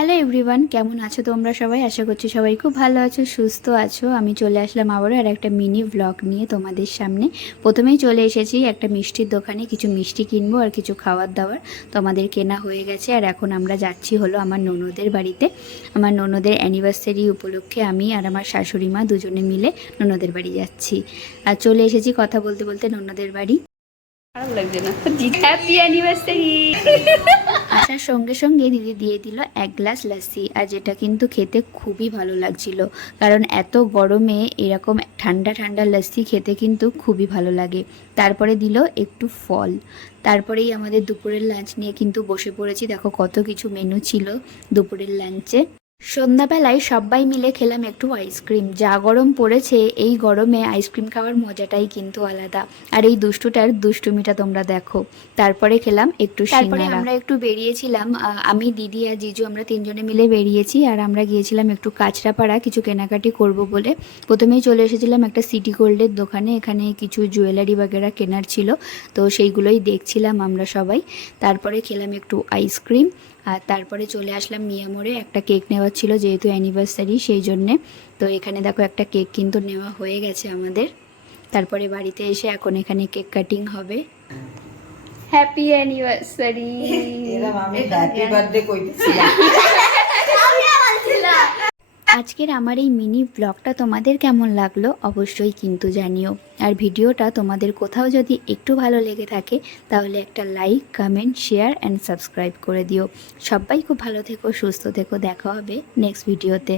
Hello everyone, কেমন আছো তোমরা সবাই? আশা করছি সবাই খুব ভালো আছো, সুস্থ আছো। আমি চলে আসলাম আবারও আর একটা মিনি ব্লগ নিয়ে তোমাদের সামনে। প্রথমেই চলে এসেছি একটা মিষ্টির দোকানে, কিছু মিষ্টি কিনবো আর কিছু খাবার দাবার তো আমাদের কেনা হয়ে গেছে। আর এখন আমরা যাচ্ছি হলো আমার ননদের বাড়িতে। আমার ননদের অ্যানিভার্সারি উপলক্ষে আমি আর আমার শাশুড়ি মা দুজনে মিলে ননদের বাড়ি যাচ্ছি। আর চলে এসেছি কথা বলতে বলতে ননদের বাড়ি। খারাপ লাগছে না? Happy anniversary. আসার সঙ্গে সঙ্গে দিদি দিয়ে দিল এক গ্লাস লাসি, আর যেটা কিন্তু খেতে খুবই ভালো লাগছিল, কারণ এত গরমে এরকম ঠান্ডা ঠান্ডা লাসি খেতে কিন্তু খুবই ভালো লাগে। তারপরে দিল একটু ফল। তারপরেই আমাদের দুপুরের লাঞ্চ নিয়ে কিন্তু বসে পড়েছি। দেখো কত কিছু মেনু ছিল দুপুরের লাঞ্চে। সন্ধ্যাবেলায় সবাই মিলে খেলাম একটু আইসক্রিম। যা গরম পড়েছে, এই গরমে আইসক্রিম খাওয়ার মজাটাই কিন্তু আলাদা। আর এই দুষ্টুটার দুষ্টুমিটা তোমরা দেখো। তারপরে খেলাম একটু তারপরে আমরা একটু বেরিয়েছিলাম, আমি দিদি আর জিজু আমরা তিনজনে মিলে বেরিয়েছি। আর আমরা গিয়েছিলাম একটু কাঁচরাপাড়া কিছু কেনাকাটি করব বলে। প্রথমেই চলে এসেছিলাম একটা সিটি গোল্ডের দোকানে, এখানে কিছু জুয়েলারি বাগেরা কেনার ছিল, তো সেইগুলোই দেখছিলাম আমরা সবাই। তারপরে খেলাম একটু আইসক্রিম। আর তারপরে চলে আসলাম মিয়ামোড়ে, একটা কেক নেওয়ার ছিল যেহেতু অ্যানিভার্সারি সেই জন্যে। তো এখানে দেখো একটা কেক কিন্তু নেওয়া হয়ে গেছে আমাদের। তারপরে বাড়িতে এসে এখন এখানে কেক কাটিং হবে। Happy anniversary. আমি হ্যাপি বার্থডে কইতেছিলাম। আজকের আমার এই মিনি ব্লগটা তোমাদের কেমন লাগলো অবশ্যই কিন্তু জানিও। আর ভিডিওটা তোমাদের কোথাও যদি একটু ভালো লেগে থাকে তাহলে একটা like, comment, share and subscribe করে দিও। সবাই খুব ভালো থেকো, সুস্থ থেকো। দেখা হবে নেক্সট ভিডিওতে।